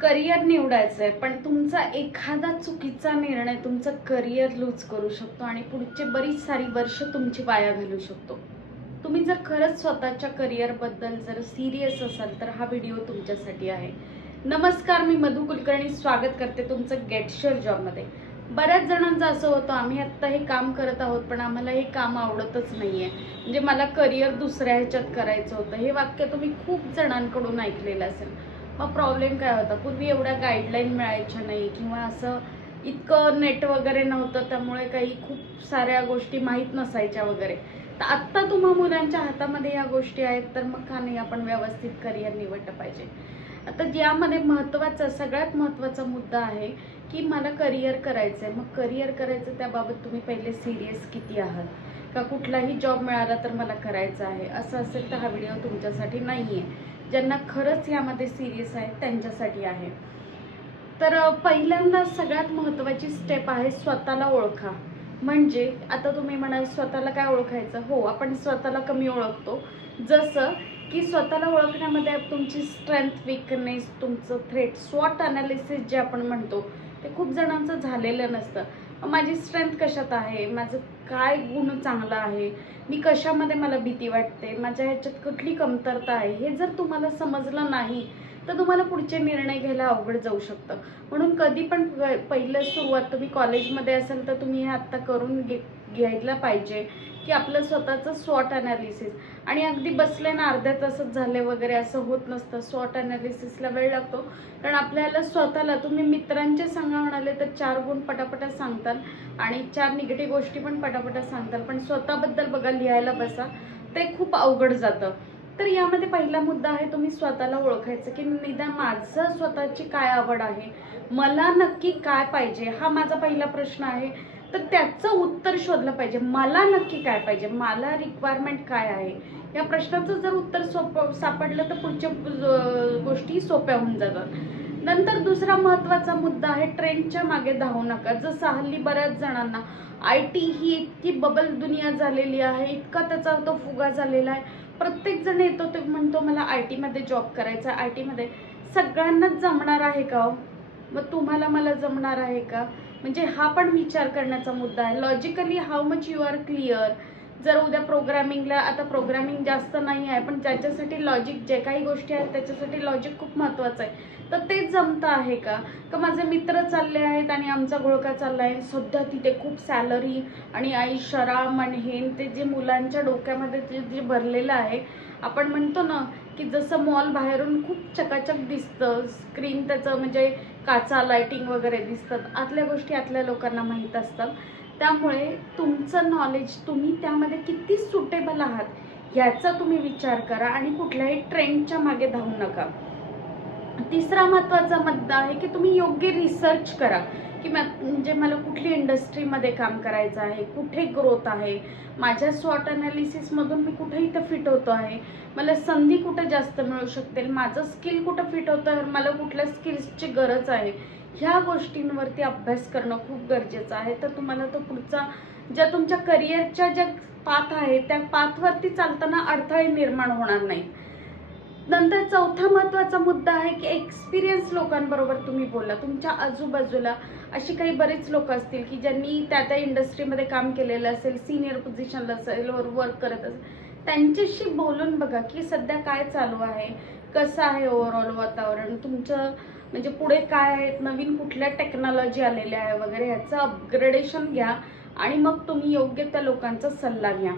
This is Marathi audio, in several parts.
करिअर निवडायचं आहे, पण तुमचा एखादा चुकीचा निर्णय तुमचं करिअर लूज करू शकतो आणि पुढचे बरीच सारी वर्ष तुमची वाया घालवू शकतो. तुम्ही जर खरंच स्वतःच्या करिअरबद्दल जर सिरियस असाल तर हा व्हिडिओ तुमच्यासाठी आहे. नमस्कार, मी मधु कुलकर्णी स्वागत करते तुमचं गेट शुअर जॉबमध्ये. बऱ्याच जणांचं असं होतं, आम्ही आत्ता हे काम करत आहोत पण आम्हाला हे काम आवडतच नाही आहे, म्हणजे मला करिअर दुसऱ्या ह्याच्यात करायचं होतं. हे वाक्य तुम्ही खूप जणांकडून ऐकलेलं असेल. मग प्रॉब्लेम काय होता, पूर्वी एवढ्या गाईडलाईन मिळायच्या नाही किंवा असं इतकं नेट वगैरे नव्हतं, त्यामुळे काही खूप साऱ्या गोष्टी माहीत नसायच्या वगैरे. तर आत्ता तुम्हा मुलांच्या हातामध्ये या गोष्टी आहेत, तर मग का नाही आपण व्यवस्थित करिअर निवडलं पाहिजे. आता यामध्ये महत्त्वाचा सगळ्यात महत्त्वाचा मुद्दा आहे की मला करिअर करायचं आहे. मग करिअर करायचं त्याबाबत तुम्ही पहिले सिरियस किती आहात, का कुठलाही जॉब मिळाला तर मला करायचा आहे असं असेल तर हा व्हिडिओ तुमच्यासाठी नाही आहे. ज्यांना खरंच यामध्ये सिरियस आहे त्यांच्यासाठी आहे. तर पहिल्यांदा सगळ्यात महत्त्वाची स्टेप आहे स्वतःला ओळखा. म्हणजे आता तुम्ही म्हणाल स्वतःला काय ओळखायचं, हो आपण स्वतःला कमी ओळखतो. जसं की स्वतःला ओळखण्यामध्ये तुमची स्ट्रेंथ, वीकनेस, तुमचं थ्रेट, स्वॉट अनालिसिस जे आपण म्हणतो ते खूप जणांचं झालेलं नसतं. माझी स्ट्रेंथ कशात आहे, माझं काय गुण चांगला आहे, मी कशामध्ये मला भीती वाटते, माझ्या ह्याच्यात कुठली कमतरता आहे, हे जर तुम्हाला समजलं नाही तर तुम्हाला पुढचे निर्णय घ्यायला अवघड जाऊ शकतं. म्हणून कधी पण पहिलं सुरुवात तुम्ही कॉलेजमध्ये असाल तर तुम्ही हे आत्ता करून घ्यायला पाहिजे की आपलं स्वतःचं स्वॉट अनालिसिस. आणि अगदी बसले ना अर्ध्या तासात झाले वगैरे असं होत नसतं. स्वॉट अनालिसिसला वेळ लागतो, कारण आपल्याला स्वतःला, तुम्ही मित्रांचे सांगा म्हणाले तर 4 गुण पटापटा सांगताल आणि 4 निगेटिव्ह गोष्टी पण पटापटा सांगताल, पण स्वतःबद्दल बघा लिहायला बसा ते खूप अवघड जातं. तर यामध्ये पहिला मुद्दा आहे तुम्ही स्वतःला ओळखायचं की निदान माझं स्वतःची काय आवड आहे, मला नक्की काय पाहिजे, हा माझा पहिला प्रश्न आहे. तर त्याचं उत्तर शोधलं पाहिजे. मला नक्की काय पाहिजे, मला रिक्वायरमेंट काय आहे, या प्रश्नाचं जर उत्तर सापडलं तर पुढच्या गोष्टी सोप्या होऊन जातात. नंतर दुसरा महत्त्वाचा मुद्दा आहे ट्रेंडच्या मागे धावू नका. जसं हल्ली बऱ्याच जणांना IT ही इतकी बबल दुनिया झालेली आहे, इतका त्याचा तो फुगा झालेला आहे. प्रत्येक जण येतो ते म्हणतो मला IT मध्ये जॉब करायचा. IT मध्ये सगळ्यांनाच जमणार आहे का हो? मग तुम्हाला मला जमणार आहे का? म्हणजे हा पण विचार करण्याचा मुद्दा आहे. Logically how much you are clear. जर उद्या प्रोग्रामिंगला, आता प्रोग्रामिंग जास्त नाही आहे पण ज्याच्यासाठी लॉजिक, जे काही गोष्टी आहेत त्याच्यासाठी लॉजिक खूप महत्त्वाचं आहे, तर ते जमतं आहे का? का माझे मित्र चालले आहेत आणि आमचा घोळका चालला आहे, सध्या तिथे खूप सॅलरी आणि ऐशोआराम आणि हे ते जे मुलांच्या डोक्यामध्ये जे भरलेलं आहे. आपण म्हणतो ना की जसं मॉल बाहेरून खूप चकाचक दिसतं, स्क्रीन त्याचं म्हणजे काचा, लाइटिंग वगैरे दिसतात, आतल्या गोष्टी आतल्या लोकांना माहीत असतात. त्यामुळे तुमचं नॉलेज, तुम्ही त्यामध्ये किती सुटेबल आहात याचा तुम्ही विचार करा आणि कुठल्याही ट्रेंडच्या मागे धावू नका. तिसरा महत्त्वाचा मुद्दा आहे की तुम्ही योग्य रिसर्च करा की म्हणजे मला कुठली इंडस्ट्रीमध्ये काम करायचं आहे, कुठे ग्रोथ आहे, माझ्या स्वॉट अनालिसिसमधून मी कुठे इथं फिट होतो आहे, मला संधी कुठं जास्त मिळू शकते, माझं स्किल कुठं फिट होतं आहे, मला कुठल्या स्किल्सची गरज आहे, ह्या गोष्टींवरती अभ्यास करणं खूप गरजेचं आहे. तर तुम्हाला तो पुढचा ज्या तुमच्या करिअरच्या ज्या पाथ आहे त्या पाथवरती चालताना अडथळे निर्माण होणार नाहीत. नंतर चौथा महत्त्वाचा मुद्दा आहे की एक्सपिरियन्स लोकांबरोबर तुम्ही बोला. तुमच्या आजूबाजूला अशी काही बरेच लोक असतील की ज्यांनी त्या त्या इंडस्ट्रीमध्ये काम केलेलं असेल, सिनियर पोझिशनला असेल, वर्क करत असेल, त्यांच्याशी बोलून बघा की सध्या काय चालू आहे, कसं आहे ओव्हरऑल वातावरण तुमचं, म्हणजे पुढे काय आहे, नवीन कुठल्या टेक्नॉलॉजी आलेल्या आहे वगैरे, ह्याचं अपग्रेडेशन घ्या आणि मग तुम्ही योग्य त्या लोकांचा सल्ला घ्या.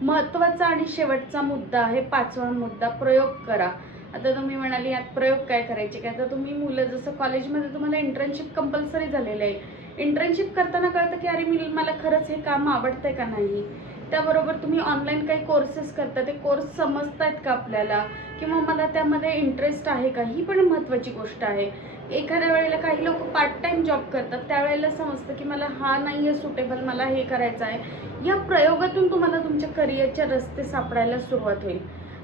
महत्त्वाचा आणि शेवटचा मुद्दा आहे, पाचवा मुद्दा, प्रयोग करा. आता तुम्ही म्हणाले यात प्रयोग काय करायचे काय, तर तुम्ही मुलं जसं कॉलेजमध्ये तुम्हाला इंटर्नशिप कंपल्सरी झालेलं आहे, इंटर्नशिप करताना कळतं की अरे मला खरंच हे काम आवडतंय का नाही. त्याबरोबर तुम्ही ऑनलाईन काही कोर्सेस करता, ते कोर्स समजतायत का आपल्याला, किंवा मला त्यामध्ये इंटरेस्ट आहे का, ही पण महत्त्वाची गोष्ट आहे. एखाद्या वेळेला काही लोक पार्ट टाइम जॉब करतात, त्यावेळेला समजतं की मला हा नाही आहे सुटेबल, मला हे करायचं आहे. या प्रयोगातून तुम्हाला तुमच्या करिअरचे रस्ते सापडायला सुरुवात होईल.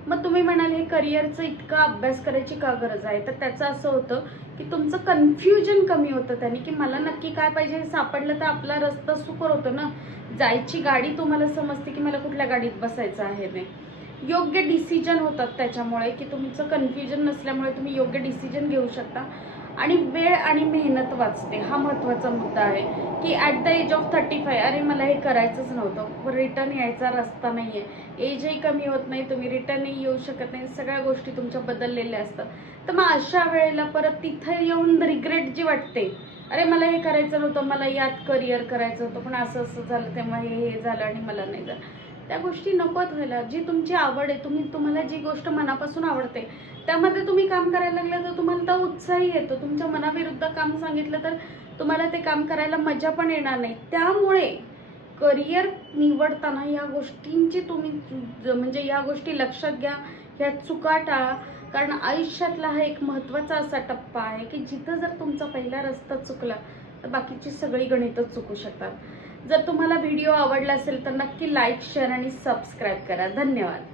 मग तुम्ही म्हणाल हे करिअरचं इतका अभ्यास करायची का गरज आहे, तर त्याचं असं होतं की तुमचं कन्फ्युजन कमी होतं त्याने, की मला नक्की काय पाहिजे हे सापडलं तर आपला रस्ता सुकर होतो ना. जायची गाडी तुम्हाला समजते की मला कुठल्या गाडीत बसायचं आहे ते. योग्य डिसिजन होतात त्याच्यामुळे, की तुमचं कन्फ्युजन नसल्यामुळे तुम्ही योग्य डिसिजन घेऊ शकता. आणि वेळ आणि मेहनत वाचते. हा महत्त्वाचा मुद्दा आहे की ॲट द एज ऑफ 35 अरे मला हे करायचंच नव्हतं, रिटर्न यायचा रस्ता नाही आहे, एजही कमी होत नाही, तुम्ही रिटर्नही येऊ शकत नाही, सगळ्या गोष्टी तुमच्या बदललेल्या असतात. तर मग अशा वेळेला परत तिथं येऊन रिग्रेट जी वाटते, अरे मला हे करायचं नव्हतं, मला यात करिअर करायचं होतं, पण असं असं झालं, तेव्हा हे झालं आणि मला नाही झालं. त्या गोष्टी नकोत व्हायला. जी तुमची आवड आहे, तुम्हाला जी गोष्ट मनापासून आवडते त्यामध्ये तुम्ही काम करायला लागलं तर तुम्हाला तो उत्साही येतो. तुमच्या मनाविरुद्ध काम सांगितलं तर तुम्हाला ते काम करायला मजा पण येणार नाही. त्यामुळे करिअर निवडताना या गोष्टींची तुम्ही म्हणजे या गोष्टी लक्षात घ्या, ह्या चुका टाळा. कारण आयुष्यातला हा एक महत्त्वाचा असा टप्पा आहे की जिथं जर तुमचा पहिला रस्ता चुकला तर बाकीची सगळी गणितच चुकू शकतात. जर तुम्हाला व्हिडिओ आवडला असेल तर नक्की लाईक, शेअर आणि सबस्क्राईब करा. धन्यवाद.